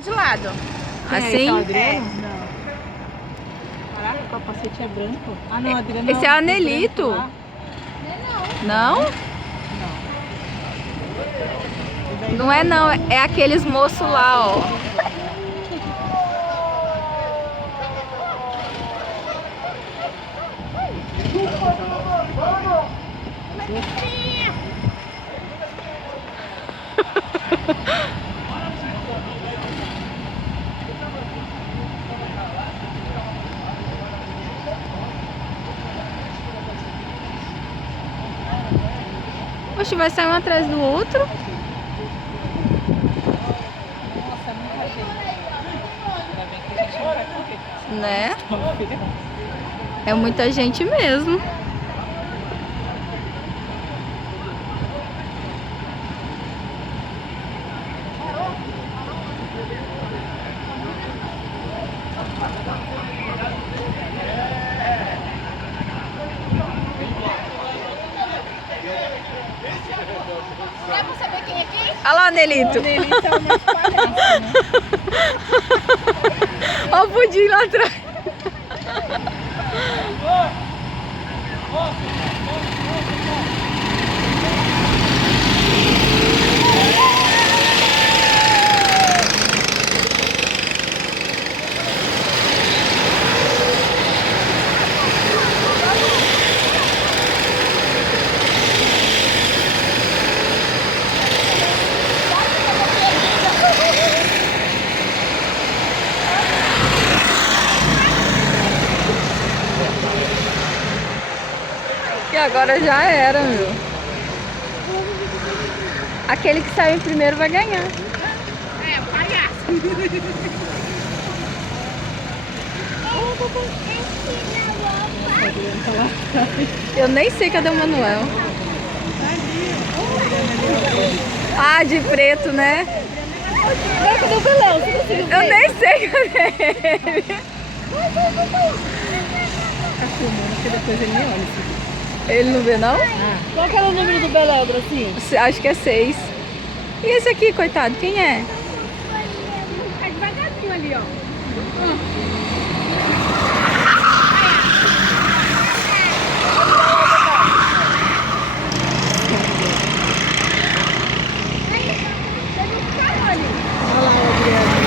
de lado. Assim? É o Adriano? Não. Caraca, o capacete é branco. Ah, não, Adriano. Esse é o Anelito. Não? Não é não, é aqueles moços lá, ó. Oxe, vai sair um atrás do outro. Nossa, muita gente. Ainda bem que a gente não vai correr. Né? É muita gente mesmo. Quer pra saber quem é quem? Olha lá o Anelito. O Nelito é o nosso palhaço, né? Olha o Pudim lá atrás. E agora já era, meu. Aquele que saiu em primeiro vai ganhar. É, o palhaço. Eu nem sei cadê o Manuel. Ah, de preto, né? Cadê o Belão? Eu nem sei cadê ele. Tá filmando, porque depois ele me olha. Ele não vê, não? Qual que era o número do Belão, Bracinho? Acho que é 6. E esse aqui, coitado, quem é? Tá devagarzinho ali, ó. Olha lá o Adriano.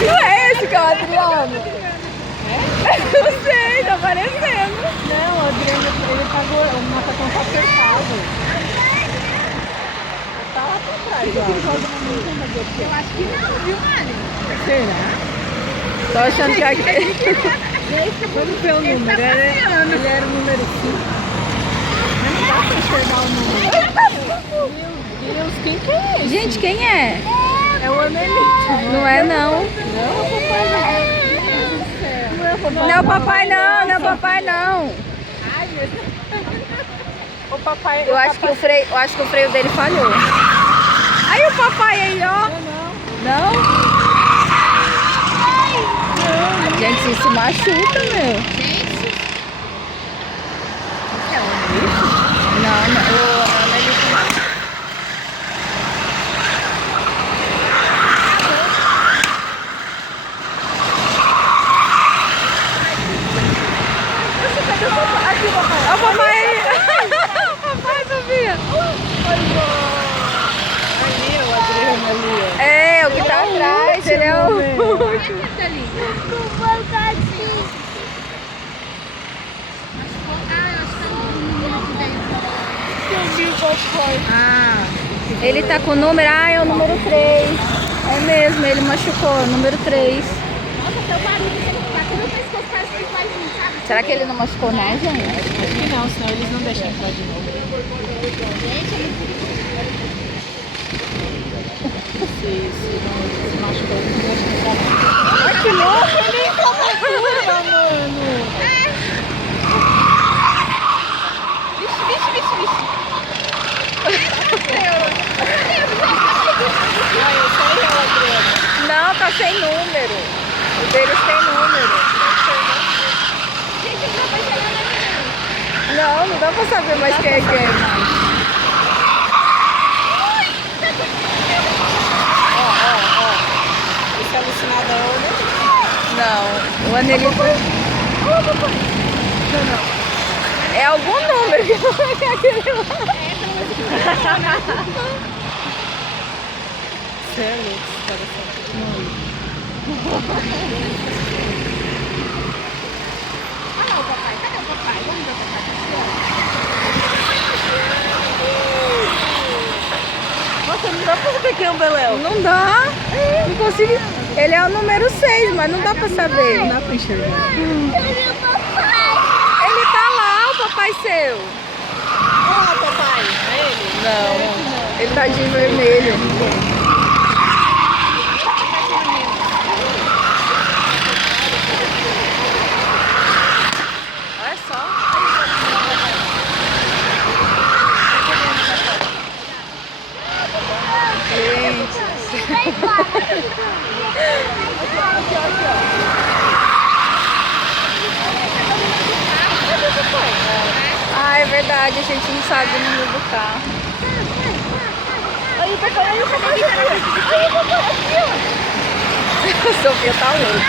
Não é esse que é o Adriano? Não sei, tá parecendo. Não, o Adriano, ele tá gordo, o macacão tá apertado. Tá lá pra trás, ó. Eu acho que não, viu, Mari? Será? Tô achando que é aqui. Vamos ver o número. Ele era o número 5. Mas não dá pra enxergar o número. Meu Deus, quem que é esse? Gente, quem é? É o Anelito. Não é, não. Não, papai não. Meu Deus do céu. Não é o papai Não é o papai, não. Não é o papai, não. Ai, meu Deus. O papai... Eu acho que o freio dele falhou. Aí o papai aí, ó. Não? Gente, isso machuca, meu. Não, não. O Anelito não. Aqui, papai. Olha o papai aí. O papai, Sofia. Ali, o Adriano ali, ó. É, o que tá atrás. Ele é o último. Ah, Ele tá com o número, é o número 3. É mesmo, ele machucou, o número 3. Nossa, seu barulho, você tá tudo no pescoço, parece que vai vir, sabe? Será que ele não machucou não, gente? acho que não, senão eles não deixam entrar de novo. Se não se machucou, eles não deixam entrar. Ai, que louco, ele nem toma curva, mano. Vixe, vixe, vixe, vixe. Ai, eu sei, Adriano. Não, tá sem número. O deles tem dá pra saber mais quem é quem. Esse alucinado é o Não, o Anelito. É algum número que não é aquele lá. Você é louco, esse cara Olha lá o papai. Cadê o papai? Vamos ver o papai passeando. Nossa, não dá pra saber quem é o Beléu. Não dá. Não consigo. Ele é o número 6, mas não dá pra saber. Não dá pra enxergar. Cadê o papai? Ele tá lá, o papai seu. Olha lá, papai. É ele? Não, ele tá de vermelho. Olha só. Ah, é verdade, a gente não sabe o número do carro. Aí o papai aqui, ó. A Sofia tá louca.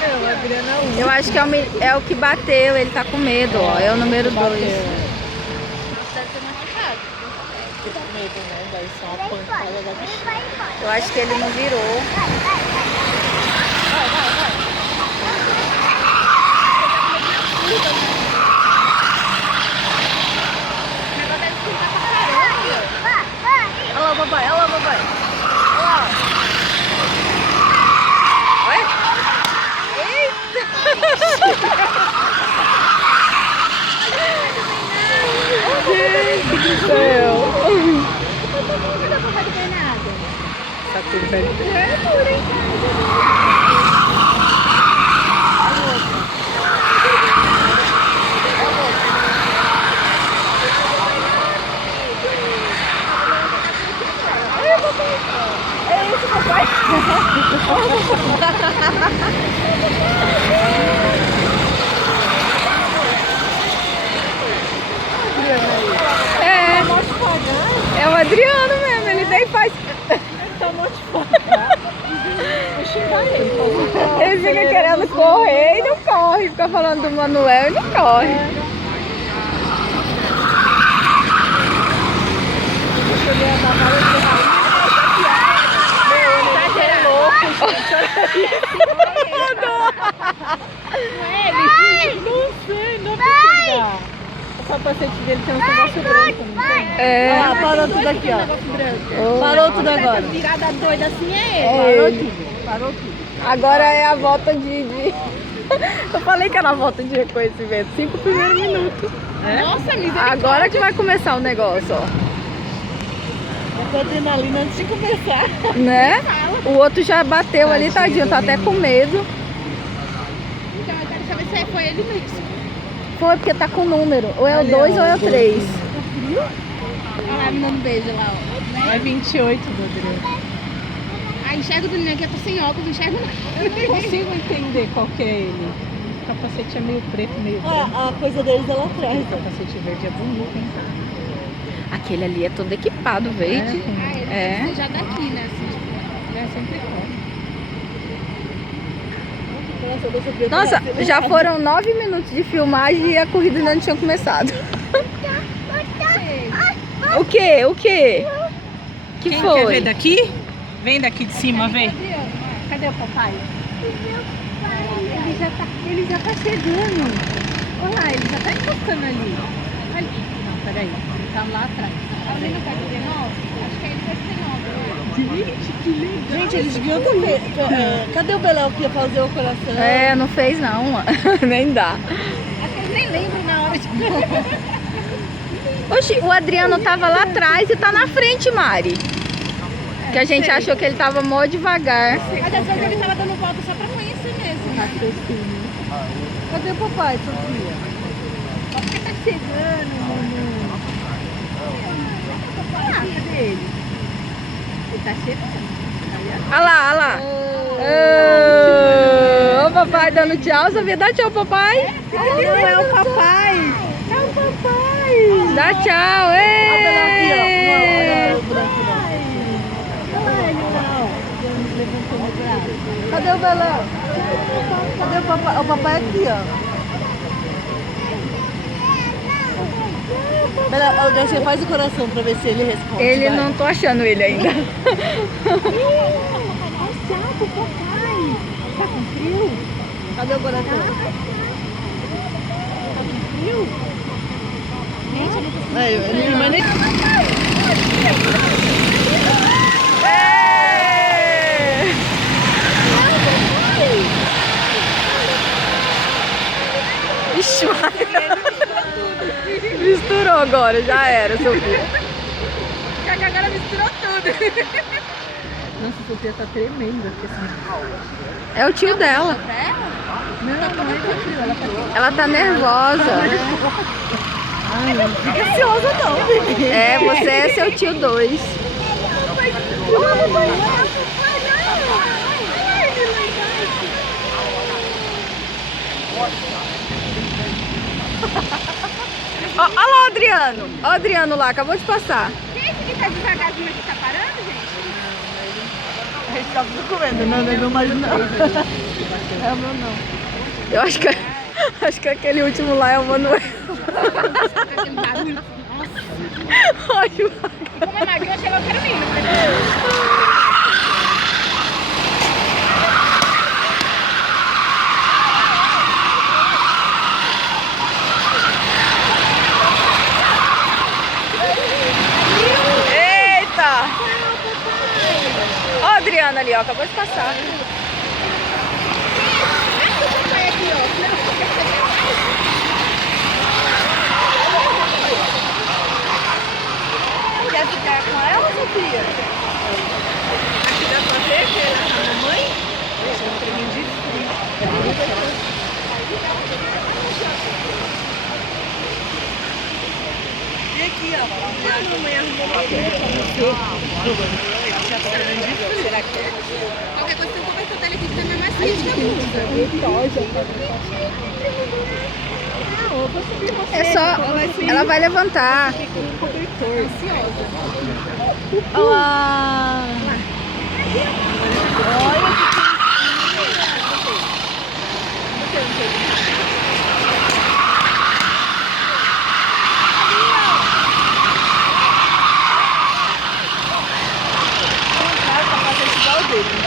Não, a Adriana é o Eu acho que é o que bateu, ele tá com medo, ó. É o número 2. Deve ser machucado. com medo, né? Daí só uma pancada da bichinha. Eu acho que ele não virou. O negócio deve esquentar pra caramba. Olha lá, papai, olha lá, papai. Olha. Gente do céu. Cadê o papai do Bernardo? Tá tudo bem. É isso, papai. É o Adriano mesmo, ele nem faz. Tá mortificado. Vou xingar ele. Ele fica querendo correr e não corre. Fica falando do Manuel e não corre. Deixa eu ver a babada de rainha. Meu, ele é louco, gente. Não sei, não pra enxergar. O capacete dele tem um negócio branco, não tem? É. Ah, parou tudo aqui, ó. Parou tudo agora. Virada doida assim é ele. É Parou ele. tudo, parou tudo. Agora é a volta de... Eu falei que era a volta de reconhecimento. 5 primeiros minutos. Nossa, misericórdia. Agora que vai começar o negócio, ó. Essa adrenalina antes de começar. Né? O outro já bateu ali, tadinho. Tá até com medo. Então eu quero saber se foi ele mesmo. Foi porque tá com número. Ou é o Ali, 2 ó, ou é o 3. Olha lá, me dando beijo lá, ó. É 28 do Adriano. Ah, enxergo do neném que eu tô sem óculos, enxergo nada. Eu não consigo entender qual que é ele. O capacete é meio preto, meio branco. A coisa deles é lá atrás. O capacete verde é bonito, hein? Aquele ali é todo equipado, verde. Ah, ele É. deve ser já daqui, né? Assim, tipo, É, sempre come. Nossa, já foram 9 minutos de filmagem e a corrida ainda não tinha começado. O quê? O quê? Que Quem foi? quer ver daqui? Vem daqui de cima, vem. cadê o papai? Ele já tá chegando. Olha lá, ele já tá encostando ali. Olha. Não, peraí. Ele tá lá atrás. Ali no 49? Acho que é ele vai ser 9. Gente, que legal. Gente, eles deviam ter... Cadê o Beléu que ia fazer o coração? É, não fez não. Nem dá. Acho que eles nem lembram na hora de... Oxi, o Adriano tava lá atrás e tá na frente, Mari. Que a gente achou que ele tava mó devagar. Mas às vezes ele tava dando volta só pra conhecer mesmo. Cadê o papai, Sofia? Só porque tá chegando, mamãe. Cadê ele? Ele tá chegando. Olha lá, olha lá. O papai dando tchau. Sofia, dá tchau, papai. Não é o papai. É o papai. Dá tchau. Cadê o Belão? Cadê o papai? O papai aqui, ó. Belão, você faz o coração pra ver se ele responde. Ele vai. não tô achando ele ainda. Tchau pro papai. Tá com frio? Cadê o coração? Gente, ele tá Aí, minha irmã nem... Ixi, misturou agora, já era, Sofia. agora misturou tudo. Nossa, a Sofia tá tremenda aqui assim. É o tio dela. Não, não é frio, ela tá... Ela tá nervosa. Ai, não fica ansiosa não, bebê. É, você é seu tio 2. Olha lá o Adriano. Olha o Adriano lá, acabou de passar. Gente, que tá devagarzinho aqui, tá parando, gente? A gente tá comendo, não é meu marido não. É o meu não. Eu acho que aquele último lá é o Manuel. Aquele barulho. Olha o... E como é magrinho, eu achei que eu quero ir. Eita! Ó, a Adriana ali, ó, acabou de passar. Quer ficar com ela, Sofia? Aqui dá pra ver que ela tá na mãe? Deixa um treminho de frio. E aqui, ó. A mamãe arrumou uma coisa pra você. Será que é? Qualquer coisa tem um cobertor dele aqui que também é mais quente que a blusa. É só... Ela vai levantar. Ansiosa. Olá!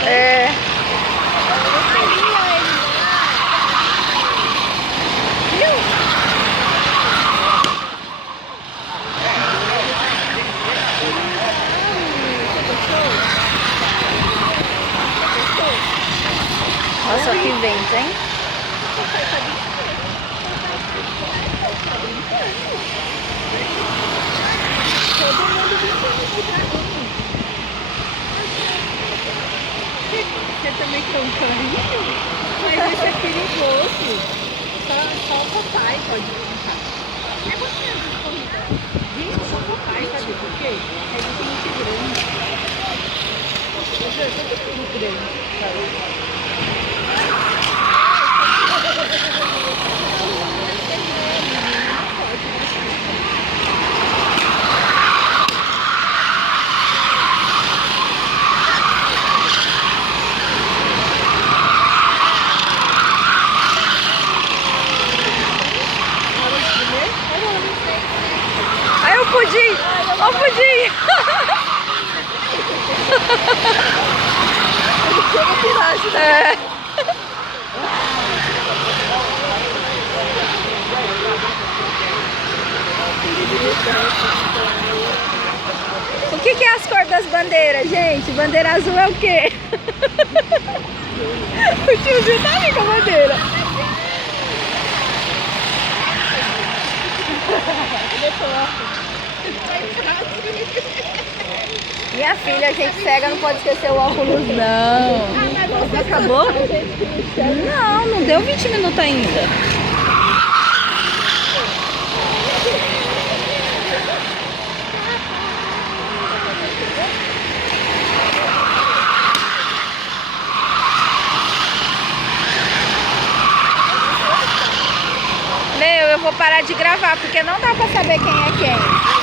É. Nossa, que vento, hein? Você também quer um carrinho? Mas esse é perigoso. Só o papai pode brincar. É gostoso de corrida. Gente, só o papai, sabe por quê? É muito grande. É muito grande, sabe? Aí o pudim! Ó o pudim! É. O que é as cores das bandeiras, gente? Bandeira azul é o quê? O tiozinho tá ali com a bandeira. Minha filha, a gente cega, não pode esquecer o óculos, não. Já acabou? Não, não deu 20 minutos ainda. eu vou parar de gravar, porque não dá pra saber quem é quem.